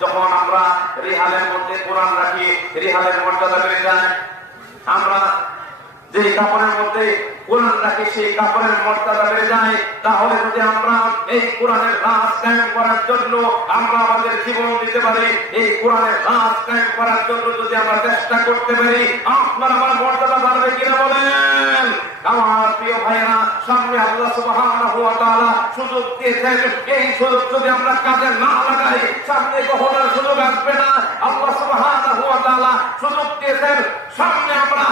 যখন আমরা রিহালের মধ্যে কোরআন রাখি, রিহালের মর্যাদা বেড়ে যায়। আমরা যে কাপড়ের মধ্যে কোরআন রাখি সেই কাপড়ের মর্যাদা বেড়ে যায়। তাহলে যদি আমরা এই কোরআনের রাজ কায়েম করার জন্য আমরা আমাদের জীবন দিতে পারি, এই কোরআনের রাজ কায়েম করার জন্য যদি আমরা চেষ্টা করতে পারি, আপনার আমার মর্যাদা বাড়বে কিনা বলেন? আমার প্রিয় ভাইরা, সামনে আল্লাহ সুবহানাহু ওয়া তাআলা সুযোগ দিয়েছেন। এই সুযোগ যদি আমরা কাজে না লাগাই, সামনে কখনো সুযোগ আসবে না। আল্লাহ সুবহানাহু ওয়া তাআলা সুযোগ দিয়েছেন, সামনে আমরা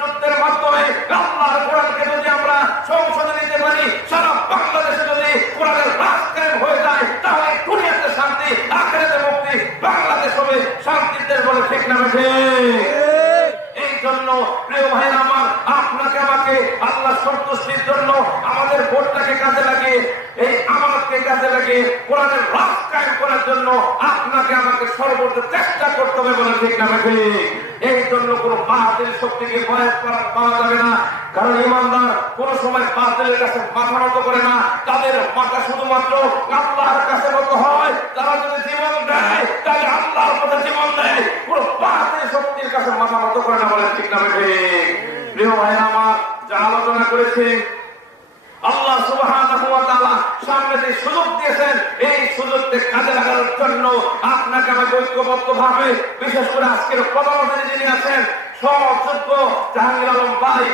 যুদ্ধের মাধ্যমে আল্লাহর কোরআনকে যদি আমরা সংশোধন নিতে পারি, সারা বাংলাদেশে যদি কোরআনের রাজ কায়েম হয়ে যায়, তাহলে দুনিয়াতে শান্তি, আখিরাতে মুক্তি, বাংলাদেশ হবে শান্তির দেশ বলে ঠিক না বেঠিক? এই জন্য প্রিয় ভাইরা আমার, আপনাকে আমাকে আল্লাহ সন্তুষ্টির জন্য আমাদের ভোটটাকে কাজে লাগিয়ে, এই আমানতকে কাজে লাগিয়ে কোরআনের রাজ কায়েম করার জন্য আপনাকে আমাকে সর্বোচ্চ চেষ্টা করতে হবে বলে ঠিক না বেঠিক? এই জন্য কোন বাতিল শক্তিকে ভয় পাওয়া যাবে না। কারণ ইমানদার কোন সময় বাতিলের কাছে মাথা নত করে না, তাদের মাথা শুধুমাত্র আল্লাহর কাছে নত হয়। তারা যদি জীবন দেয় তাহলে আল্লাহর পথে জীবন দেয়, কোন বাতিল শক্তির কাছে মাথা নত করে না বলে ঠিক না বেঠিক? প্রিয় ভাই আমার, যা আলোচনা করেছি, আল্লাহ সুবহানাহু ওয়া তাআলা সামনে যে সুযোগ দিয়েছেন, এই সুযোগকে কাজে লাগানোর জন্য আপনাকে আমাকে ঐক্যবদ্ধভাবে, বিশেষ করে আজকের প্রধানমন্ত্রী যিনি আছেন সব যোগ্য জাহাঙ্গীর আলম ভাই,